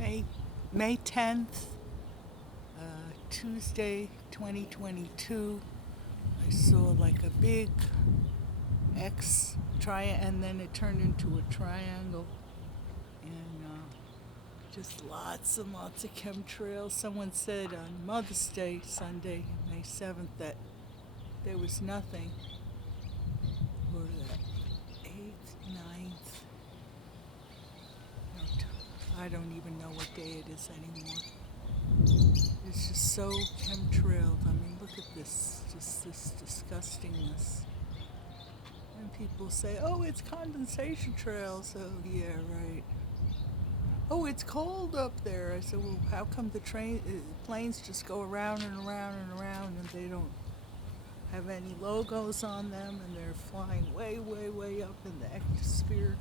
May May 10th, Tuesday, 2022. I saw like a big X and then it turned into a triangle, and just lots and lots of chemtrails. Someone said on Mother's Day, Sunday, May 7th, that there was nothing, or the 8th, 9th. I don't even know what day it is anymore. It's just so chemtrailed. I mean, look at this, just this disgustingness. And people say, oh, it's condensation trails. Oh, yeah, right. Oh, it's cold up there. I said, well, how come the planes just go around and around and around and they don't have any logos on them and they're flying way, way, way up in the ectosphere?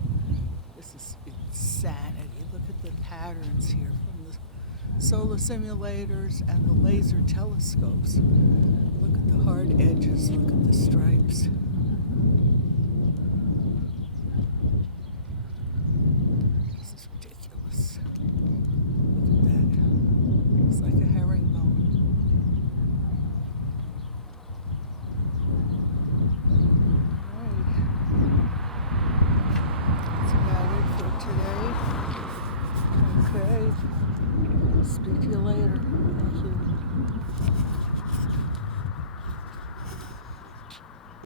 This is insanity. Look at the patterns here from the solar simulators and the laser telescopes. Look at the hard edges. Look at the stripes. This is ridiculous. Look at that. It's like a herringbone. Today. Okay. Speak to you later.